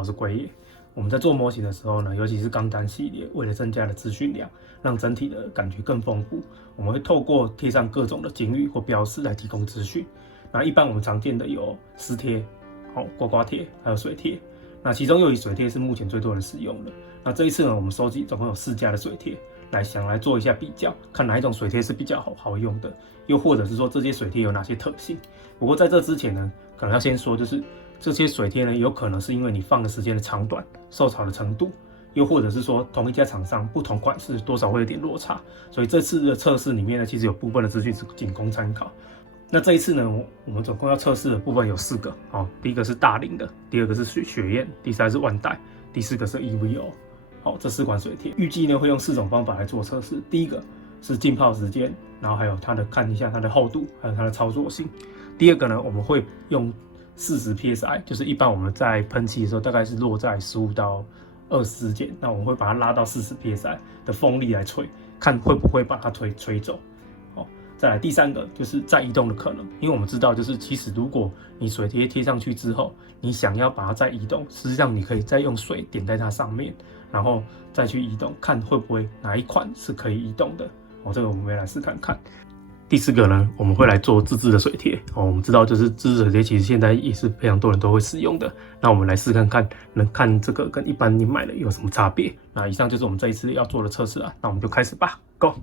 我是龟爷。我们在做模型的时候呢，尤其是钢弹系列，为了增加的资讯量，让整体的感觉更丰富，我们会透过贴上各种的警语或标识来提供资讯。那一般我们常见的有撕贴、刮刮贴，还有水贴。那其中又以水贴是目前最多人使用的。那这一次呢，我们收集总共有4家的水贴，来做一下比较，看哪一种水贴是比较好用的，又或者是说这些水贴有哪些特性。不过在这之前呢，可能要先说，就是这些水贴呢，有可能是因为你放的时间的长短、受潮的程度，又或者是说同一家厂商不同款式多少会有点落差。所以这次的测试里面呢，其实有部分的资讯是仅供参考。那这一次呢，我们总共要测试的部分有4个，第一个是大林的，第二个是雪燕，第三是万代，第4个是 EVO。这4款水贴预计呢会用4种方法来做测试。第一个是浸泡时间，然后还有看一下它的厚度，还有它的操作性。第二个呢，我们会用40 psi， 就是一般我们在喷漆的时候大概是落在15到20间，那我们会把它拉到40 psi 的风力来吹，看会不会把它吹走。再来第3个就是再移动的可能，因为我们知道，就是其实如果你水贴贴上去之后，你想要把它再移动，实际上你可以再用水点在它上面，然后再去移动，看会不会哪一款是可以移动的。这个我们会来试看看。第4个呢，我们会来做自制的水贴。我们知道，就是自制水贴其实现在也是非常多人都会使用的。那我们来试看看，能看这个跟一般你买的有什么差别。那以上就是我们这一次要做的测试啊，那我们就开始吧 ，Go！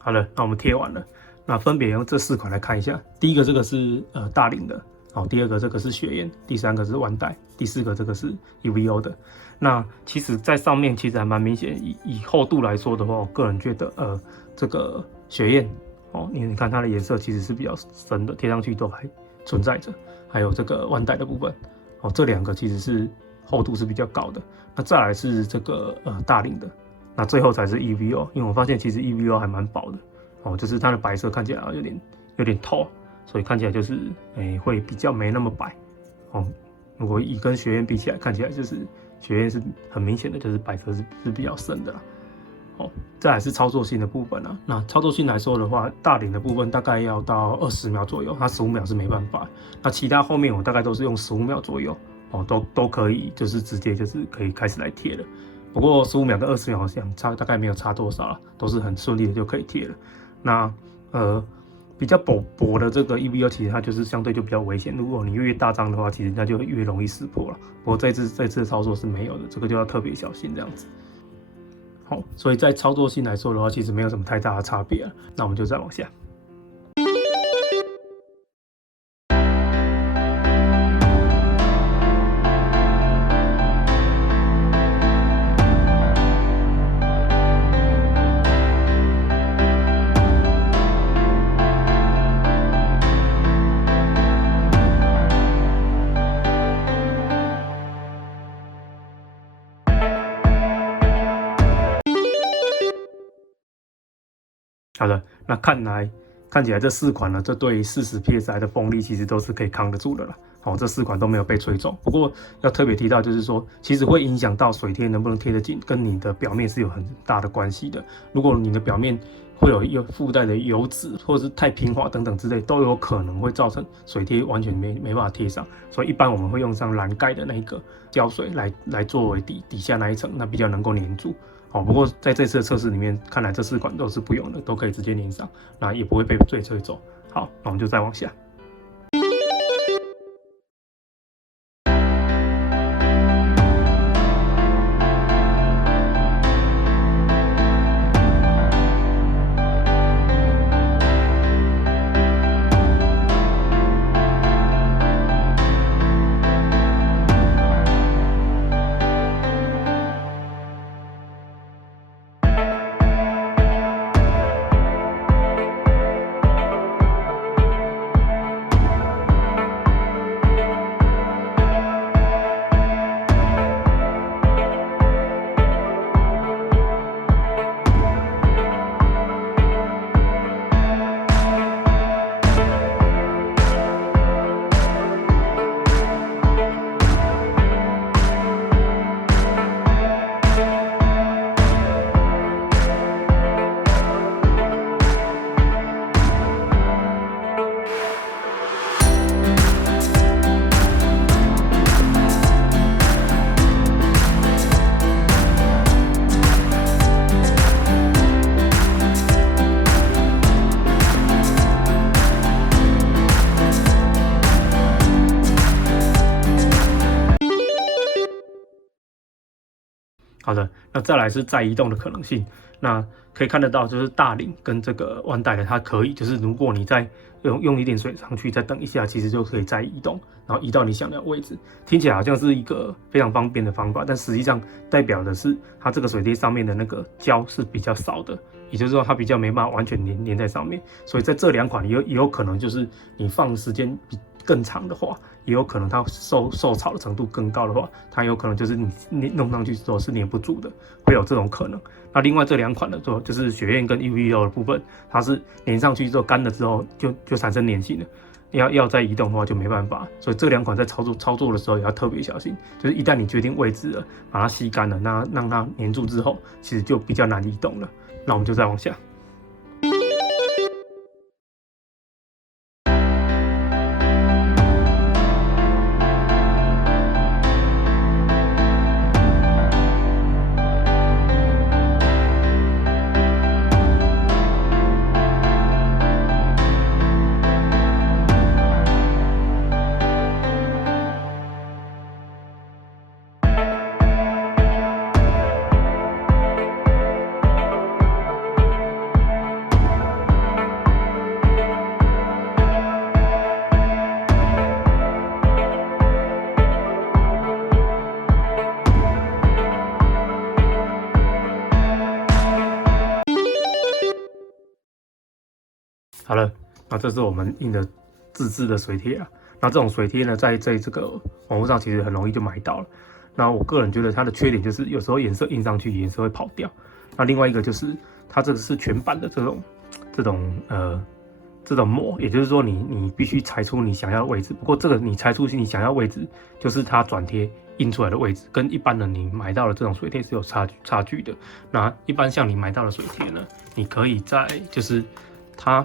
好了，那我们贴完了，那分别用这4款来看一下。第一个这个是大林的，第二个这个是雪燕，第3个是万代，第4个这个是 EVO 的。那其实在上面其实还蛮明显，以厚度来说的话，我个人觉得这个雪燕你看它的颜色其实是比较深的，贴上去都还存在着。还有这个万代的部分，这2个其实是厚度是比较高的。那再来是这个大林的。那最后才是 EVO， 因为我发现其实 EVO 还蛮薄的，就是它的白色看起来有点透，所以看起来就是会比较没那么白，如果以跟雪燕比起来，看起来就是雪燕是很明显的，就是白色是比较深的啦。再来是操作性的部分啊，那操作性来说的话，大林的部分大概要到20秒左右，它15秒是没办法。那其他后面我大概都是用15秒左右，都可以，就是直接就是可以开始来贴了。不过15秒跟20秒好像大概没有差多少了，都是很顺利的就可以贴了。那比较薄的这个 EVO 其实它就是相对就比较危险，如果你越大张的话，其实它就越容易撕破了。不过这次的操作是没有的，这个就要特别小心这样子。好，所以在操作性来说的话，其实没有什么太大的差别了。那我们就再往下。好的，那看起来这4款呢，这对40 psi 的风力其实都是可以扛得住的啦。好，这4款都没有被吹中。不过要特别提到，就是说，其实会影响到水贴能不能贴得紧，跟你的表面是有很大的关系的。如果你的表面会有附带的油脂，或者是太平滑等等之类，都有可能会造成水贴完全没办法贴上。所以一般我们会用上蓝盖的那个胶水来作为底下那一层，那比较能够粘住。好，不过在这次的测试里面，看来这4款都是不用的，都可以直接粘上，那也不会被吹走。好，那我们就再往下。好的，那再来是再移动的可能性。那可以看得到，就是大岭跟这个弯带的，它可以，就是如果你再用一点水上去，再等一下，其实就可以再移动，然后移到你想要的位置。听起来好像是一个非常方便的方法，但实际上代表的是它这个水贴上面的那个胶是比较少的，也就是说它比较没办法完全粘在上面。所以在这2款也有可能就是你放时间更长的话，也有可能它受潮的程度更高的话，它有可能就是你弄上去之后是粘不住的，会有这种可能。那另外这2款的就是雪燕跟 UVO 的部分，它是粘上去之后干了之后就产生粘性了，要再移动的话就没办法。所以这2款在操作的时候也要特别小心，就是一旦你决定位置了，把它吸干了，那让它粘住之后，其实就比较难移动了。那我们就再往下。好了，那这是我们印的自制的水贴啊。那这种水贴呢，在这个网络上其实很容易就买到了。那我个人觉得它的缺点就是有时候颜色印上去颜色会跑掉。那另外一个就是它这个是全版的这种膜，也就是说你必须裁出你想要的位置。不过这个你裁出去你想要的位置，就是它转贴印出来的位置，跟一般的你买到的这种水贴是有差距的。那一般像你买到的水贴呢，你可以在就是它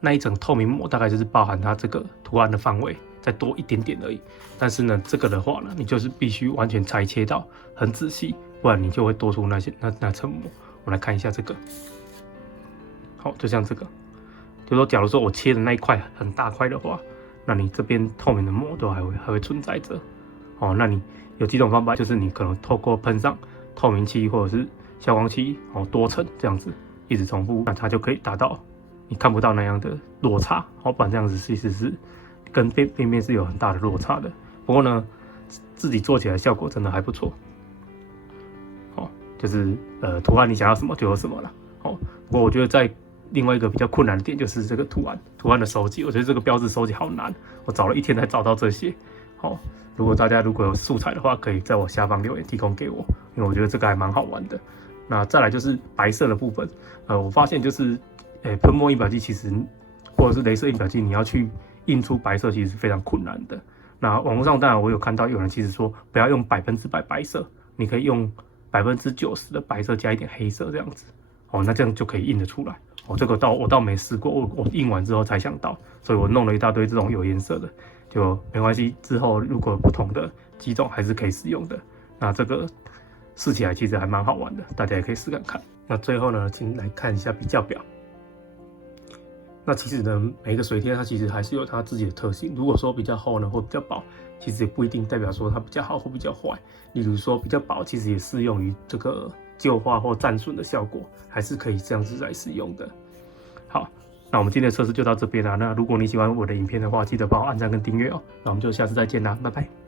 那一层透明膜大概就是包含它这个图案的范围再多一点点而已。但是呢，这个的话呢，你就是必须完全裁切到很仔细，不然你就会多出那层膜。我们来看一下这个，好，就像这个，就是说，假如说我切的那一块很大块的话，那你这边透明的膜都还会存在着。哦，那你有几种方法，就是你可能透过喷上透明漆或者是消光漆，哦，多层这样子一直重复，那它就可以达到你看不到那样的落差。好，不然这样子其实是跟背面是有很大的落差的。不过呢，自己做起来效果真的还不错。哦，就是图案你想要什么就有什么了。哦，不过我觉得在另外一个比较困难的点就是这个图案的收集，我觉得这个标志收集好难，我找了1天才找到这些。好，如果大家有素材的话，可以在我下方留言提供给我，因为我觉得这个还蛮好玩的。那再来就是白色的部分，我发现就是喷墨印表机其实或者是雷射印表机，你要去印出白色其实是非常困难的。那网络上当然我有看到有人其实说不要用100%白色，你可以用90%的白色加一点黑色这样子，那这样就可以印得出来。这个我倒没试过，我印完之后才想到，所以我弄了一大堆这种有颜色的，就没关系。之后如果有不同的机种还是可以使用的。那这个试起来其实还蛮好玩的，大家也可以试看看。那最后呢，请来看一下比较表。那其实呢，每一个水贴它其实还是有它自己的特性。如果说比较厚呢，或比较薄，其实也不一定代表说它比较好或比较坏。例如说比较薄，其实也适用于这个旧化或战损的效果，还是可以这样子来使用的。好，那我们今天的测试就到这边啦。那如果你喜欢我的影片的话，记得帮我按赞跟订阅哦。那我们就下次再见啦，拜拜。